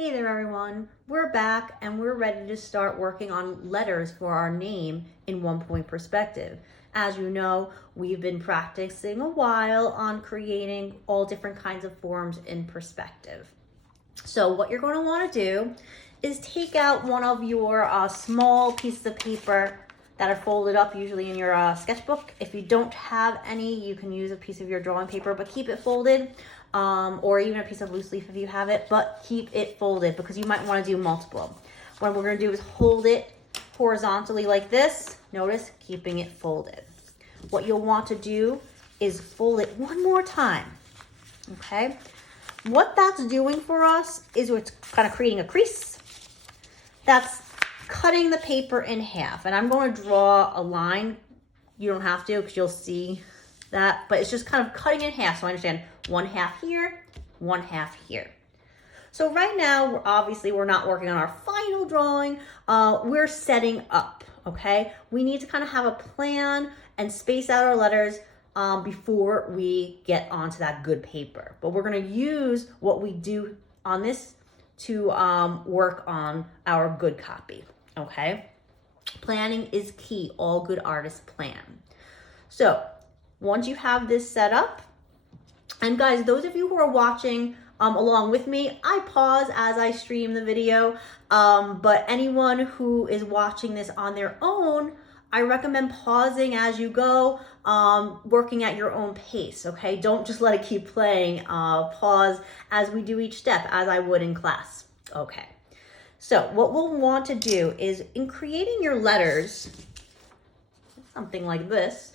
Hey there everyone, we're back and we're ready to start working on letters for our name in 1-point perspective. As you know, we've been practicing a while on creating all different kinds of forms in perspective. So what you're going to want to do is take out one of your small pieces of paper that are folded up, usually in your sketchbook. If you don't have any, you can use a piece of your drawing paper, but keep it folded, or even a piece of loose leaf if you have it, but keep it folded because you might want to do multiple. What we're going to do is hold it horizontally like this. Notice, keeping it folded. What you'll want to do is fold it one more time, okay? What that's doing for us is it's kind of creating a crease. That's cutting the paper in half. And I'm going to draw a line. You don't have to because you'll see that, but it's just kind of cutting in half. So I understand 1/2 here, 1/2 here. So right now, obviously we're not working on our final drawing. We're setting up, okay? We need to kind of have a plan and space out our letters before we get onto that good paper. But we're gonna use what we do on this to work on our good copy, okay? Planning is key. All good artists plan. So once you have this set up, and guys, those of you who are watching along with me, I pause as I stream the video, but anyone who is watching this on their own, I recommend pausing as you go, working at your own pace, okay? Don't just let it keep playing. Pause as we do each step, as I would in class, okay? So what we'll want to do is, in creating your letters, something like this,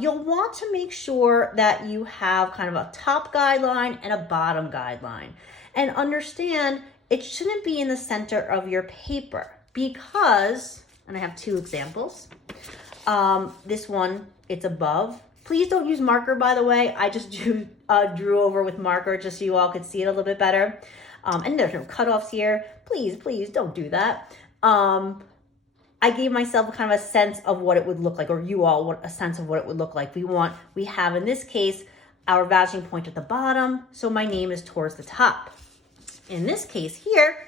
you'll want to make sure that you have kind of a top guideline and a bottom guideline. And understand, it shouldn't be in the center of your paper because, and I have two examples. This one, it's above. Please don't use marker, by the way. I just drew over with marker just so you all could see it a little bit better. And there's no cutoffs here. Please don't do that. I gave myself kind of a sense of what it would look like, or you all want a sense of what it would look like. We have in this case, our vanishing point at the bottom, so my name is towards the top. In this case here,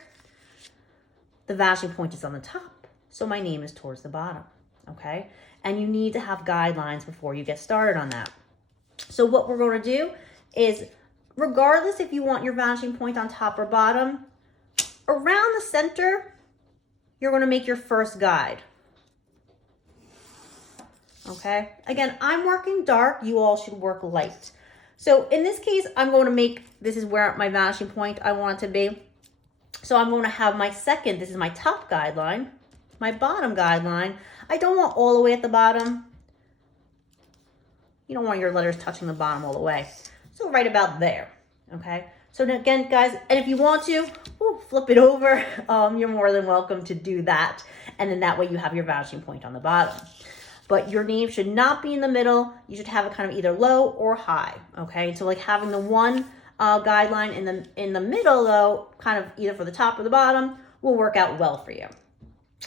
the vanishing point is on the top, so my name is towards the bottom, okay? And you need to have guidelines before you get started on that. So what we're going to do is, regardless if you want your vanishing point on top or bottom, around the center, you're going to make your first guide. Okay? Again, I'm working dark. You all should work light. So in this case, I'm going to make, this is where my vanishing point I want it to be. So I'm going to have my second, this is my top guideline, my bottom guideline. I don't want all the way at the bottom. You don't want your letters touching the bottom all the way. So right about there, okay? So again, guys, and if you want to, flip it over, you're more than welcome to do that. And then that way you have your vanishing point on the bottom. But your name should not be in the middle. You should have it kind of either low or high, okay? So like having the one guideline in the middle though, kind of either for the top or the bottom, will work out well for you,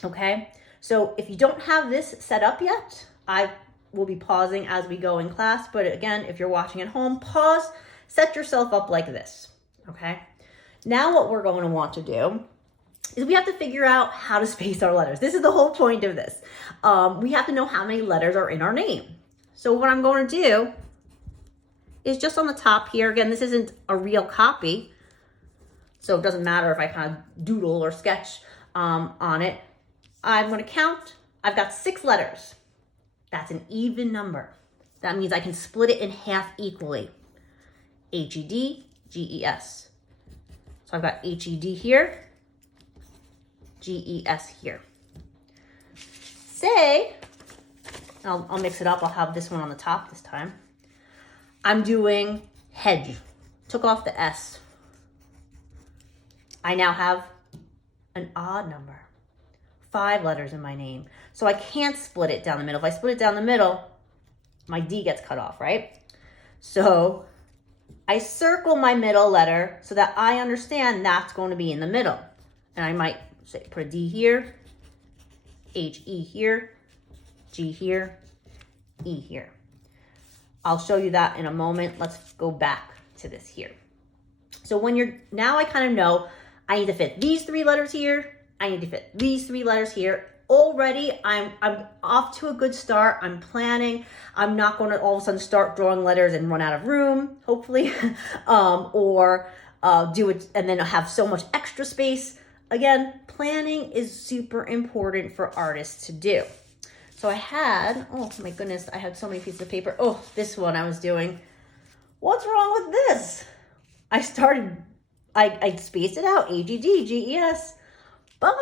okay? So if you don't have this set up yet, I will be pausing as we go in class. But again, if you're watching at home, pause, set yourself up like this, okay? Now what we're going to want to do is we have to figure out how to space our letters. This is the whole point of this. We have to know how many letters are in our name. So what I'm going to do is just on the top here, again, this isn't a real copy, so it doesn't matter if I kind of doodle or sketch on it. I'm going to count. I've got 6 letters. That's an even number. That means I can split it in half equally. H-E-D, G-E-S. So I've got H-E-D here, G-E-S here. Say, I'll mix it up. I'll have this one on the top this time. I'm doing hedge. Took off the S. I now have an odd number. 5 letters in my name. So I can't split it down the middle. If I split it down the middle, my D gets cut off, right? So I circle my middle letter so that I understand that's going to be in the middle. And I might say, put a D here, H-E here, G here, E here. I'll show you that in a moment. Let's go back to this here. So when now I kind of know I need to fit these 3 letters here. I need to fit these 3 letters here. Already, I'm off to a good start. I'm planning. I'm not going to all of a sudden start drawing letters and run out of room, hopefully, or do it and then have so much extra space. Again, planning is super important for artists to do. So I had, oh my goodness, I had so many pieces of paper. Oh, this one I was doing. What's wrong with this? I spaced it out, A-G-D, G-E-S, but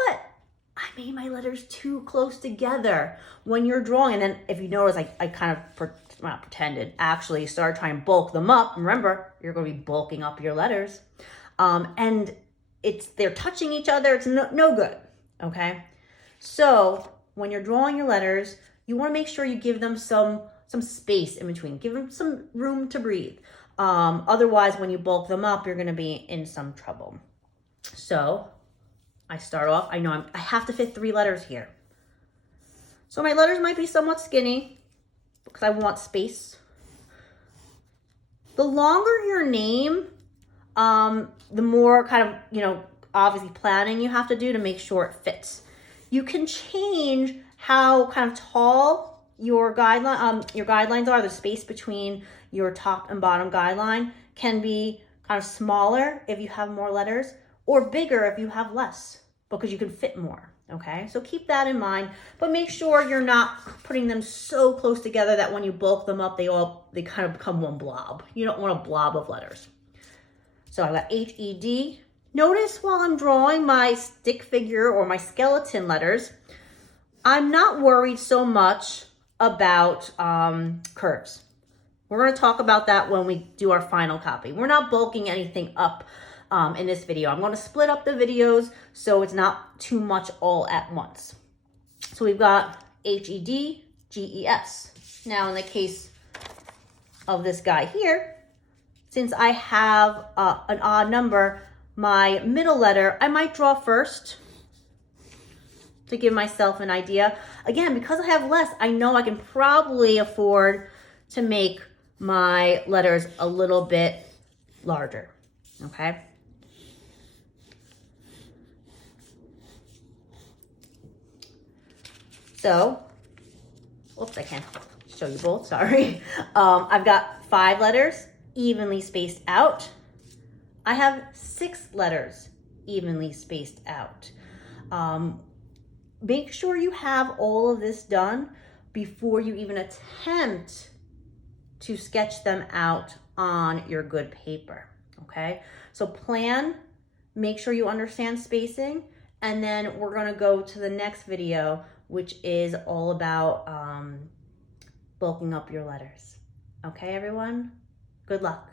I made my letters too close together when you're drawing. And then if you notice, I kind of, not pretended, actually started trying to bulk them up. Remember, you're going to be bulking up your letters. And they're touching each other. It's no good, okay? So when you're drawing your letters, you want to make sure you give them some space in between. Give them some room to breathe. Otherwise, when you bulk them up, you're going to be in some trouble. So I start off, I know I have to fit 3 letters here. So my letters might be somewhat skinny because I want space. The longer your name, the more kind of, obviously planning you have to do to make sure it fits. You can change how kind of tall your guidelines are. The space between your top and bottom guideline can be kind of smaller if you have more letters, or bigger if you have less, because you can fit more, okay? So keep that in mind, but make sure you're not putting them so close together that when you bulk them up, they kind of become one blob. You don't want a blob of letters. So I got H-E-D. Notice while I'm drawing my stick figure or my skeleton letters, I'm not worried so much about curves. We're going to talk about that when we do our final copy. We're not bulking anything up in this video. I'm going to split up the videos so it's not too much all at once. So we've got H-E-D, G-E-S. Now in the case of this guy here, since I have an odd number, my middle letter, I might draw first to give myself an idea. Again, because I have less, I know I can probably afford to make my letters a little bit larger, okay? So, oops, I can't show you both, sorry. I've got 5 letters evenly spaced out. I have 6 letters evenly spaced out. Make sure you have all of this done before you even attempt to sketch them out on your good paper, okay? So plan, make sure you understand spacing, and then we're gonna go to the next video, which is all about bulking up your letters. Okay, everyone? Good luck.